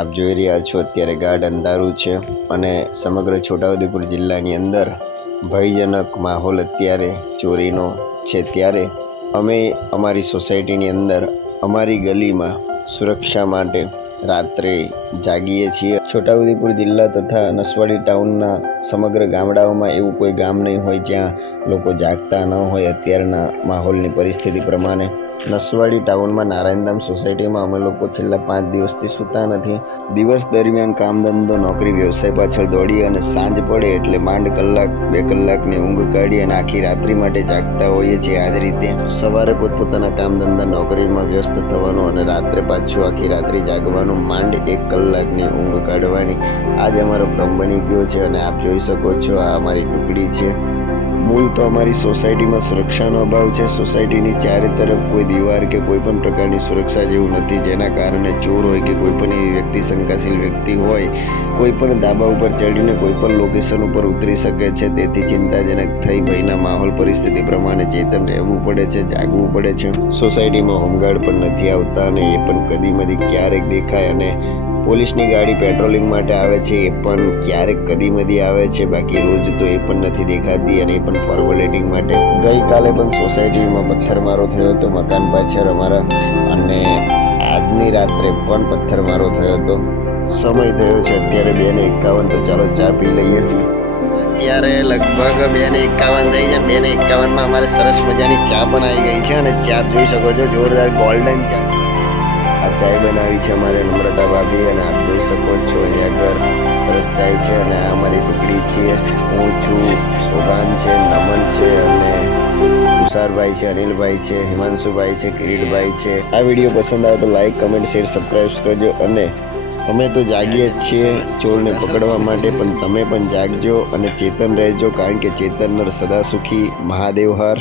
આપ જોઈ રહ્યા છો અત્યારે ગાઢ અંધારું છે અને સમગ્ર છોટાઉદેપુર જિલ્લાની અંદર ભયજનક માહોલ અત્યારે ચોરીનો છે। ત્યારે અમે અમારી સોસાયટીની અંદર અમારી ગલીમાં સુરક્ષા માટે રાત્રે જાગીએ છીએ। છોટાઉદેપુર જિલ્લા તથા નસવાડી ટાઉનના સમગ્ર ગામડાઓમાં એવું કોઈ ગામ નહીં હોય જ્યાં લોકો જાગતા ન હોય। અત્યારના માહોલની પરિસ્થિતિ પ્રમાણે નસવાડી ટાઉનમાં નારાયણધામ સોસાયટીમાં અમે લોકો છેલ્લા 5 દિવસથી સૂતા નથી। દિવસ દરમિયાન કામ ધંધો નોકરી વ્યવસાય પાછળ દોડી અને સાંજ પડે એટલે માંડ કલાક 2 કલાકની ઊંઘ કાઢી અને આખી રાત્રિ માટે જાગતા હોઈએ છીએ। આ જ રીતે સવારે પોતપોતાના કામ ધંધા નોકરીમાં વ્યસ્ત થવાનું અને રાત્રે પાછું આખી રાત્રિ જાગવાનું, માંડ 1 કલાકની ઊંઘ કાઢવાની આજ અમારો ક્રમ બની ગયો છે। અને આપ જોઈ શકો છો આ અમારી ટુકડી છે। મૂળ તો અમારી સોસાયટીમાં સુરક્ષાનો અભાવ છે। સોસાયટીની ચારે તરફ કોઈ દીવાર કે કોઈ પણ પ્રકારની સુરક્ષા જેવું નથી, જેના કારણે ચોર હોય કે કોઈ પણ એવી વ્યક્તિ, શંકાશીલ વ્યક્તિ હોય, કોઈ પણ ધાબા ઉપર ચડીને કોઈ પણ લોકેશન ઉપર ઉતરી શકે છે। તેથી ચિંતાજનક થઈ ભયના માહોલ પરિસ્થિતિ પ્રમાણે ચેતન રહેવું પડે છે, જાગવું પડે છે। સોસાયટીમાં હોમગાર્ડ પણ નથી આવતા અને એ પણ કદીમદી ક્યારેક દેખાય અને પોલીસની ગાડી પેટ્રોલિંગ માટે આવે છે, એ પણ ક્યારેક કદીમદી આવે છે, બાકી રોજ તો એ પણ નથી દેખાતી અને એ પણ ફોર્મેલિટી માટે। ગઈકાલે પણ સોસાયટીમાં પથ્થરમારો થયો હતો મકાન પાછળ અમારા, અને આજની રાત્રે પણ પથ્થરમારો થયો હતો। સમય થયો છે અત્યારે 2:51, તો ચાલો ચા પી લઈએ। અત્યારે લગભગ 2:51 થઈ છે। 2:51માં અમારે સરસ મજાની ચા પણ આવી ગઈ છે અને ચા જોઈ શકો છો, જોરદાર ગોલ્ડન ચા। આ ચાય બનાવી છે અમારે નમ્રતા ભાભી અને આપ જોઈ શકો છો અહીંયા આગળ સરસ ચાય છે। અને આ અમારી ટુકડી છે, હું છું, શોભાન છે, નમન છે અને તુષારભાઈ છે, અનિલભાઈ છે, હિમાંશુભાઈ છે, કિરીટભાઈ છે। આ વિડીયો પસંદ આવે તો લાઈક, કમેન્ટ, શેર, સબસ્ક્રાઈબ કરજો। અને અમે તો જાગીએ જ છીએ ચોરને પકડવા માટે, પણ તમે પણ જાગજો અને ચેતન રહેજો, કારણ કે ચેતન નર સદા સુખી। મહાદેવ હર।